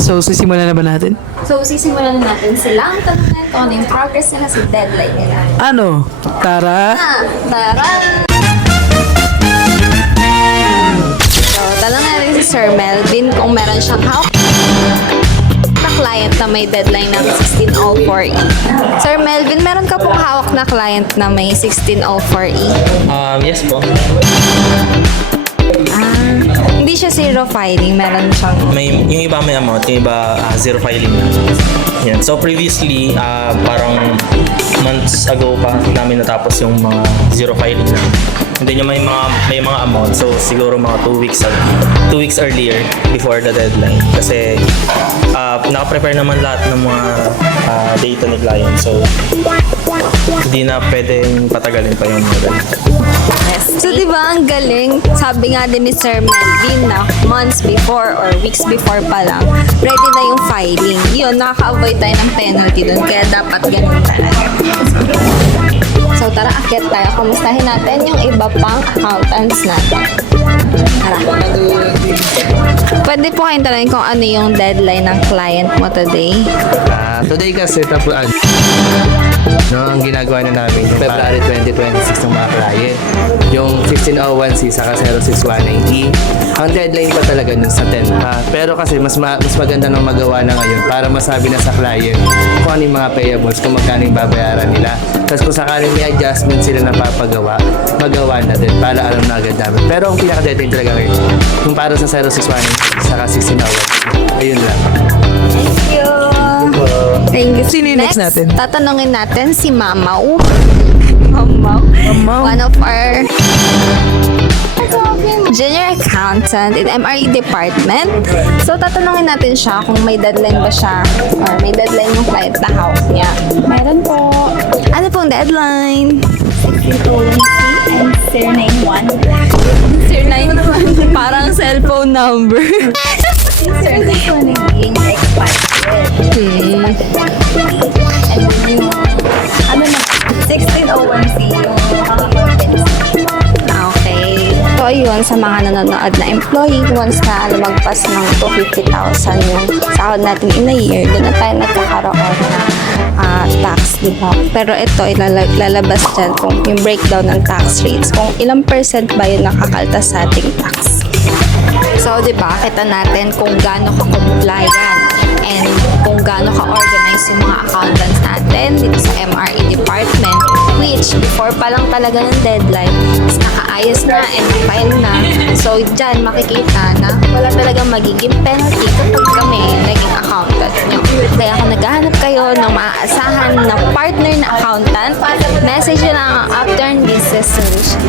So, sisimulan na ba natin? So, sisimulan na natin sila ang tanungan kung ano yung progress nila sa deadline nila. Ano? Tara? Tara! So, tanong natin si Sir Melvin kung meron siyang hawak na client na may deadline ng 1604E. Sir Melvin, meron ka pong hawak na client na may 1604E? Yes po. Hindi siya zero filing, meron siyang... Yung iba may amount, yung iba zero filing na. Yan. So previously, parang months ago pa namin natapos yung mga zero filing na. And then yung may mga amount, so siguro mga 2 weeks earlier before the deadline. Kasi naka-prepare naman lahat ng mga data ni client. So hindi na pwedeng patagalin pa yung mga ganun. So, di ba ang galing? Sabi nga din ni Sir Melvin na months before or weeks before pa lang, ready na yung filing. Yun, nakaka-avoid tayo ng penalty dun. Kaya dapat ganun talaga. So, tara, akyat tayo. Kamustahin natin yung iba pang accountants natin. Tara. Pwede po kayong tanongin kung ano yung deadline ng client mo today. Today kasi tapuan. No, ang ginagawa na namin yung February 2026 ng mga client. Yung 1501C saka 06190. Ang deadline pa talaga nun sa 10 pa. Pero kasi mas maganda nang magawa na ngayon para masabi na sa client kung ano yung mga payables, kung magkano yung babayaran nila. Tapos kung sakaling may adjustment sila na papagawa, magawa na din para alam na agad namin. Pero ang pinaka-deadline talaga ngayon, yung para sa 06190 saka 1601. Ayun lang. Thank you. Thank you. Sino yung next natin? Tatanungin natin si Mamaw. Mamaw. One of our junior accountant in MRE department. So, tatanungin natin siya kung may deadline ba siya or may deadline yung client na hawak niya. Meron po. Ano pong deadline? 62 and 091. 09. Parang cellphone number. 091 yung expired. And yung, ano na, 1601C yung Okay. So, yun, sa mga nanonood na employee, once na lumagpas ng 250,000 yung sahod natin in a year, doon na tayo nagkakaroon ng tax, di ba? Pero ito, ilalabas dyan kung yung breakdown ng tax rates, kung ilang percent ba yung nakakaltas sa ating tax. So, di ba, kita natin kung gaano ka-compliant and kung gaano ka-organize yung mga accountants natin dito sa MRE department, which before pa lang talaga ng deadline is nakaayos na and file na. So, dyan makikita na wala talagang magiging penalty kapag kami naging accountant nyo. Kaya kung naghahanap kayo ng maaasahan na partner na accountant, message nyo lang ang Upturn Business Solution.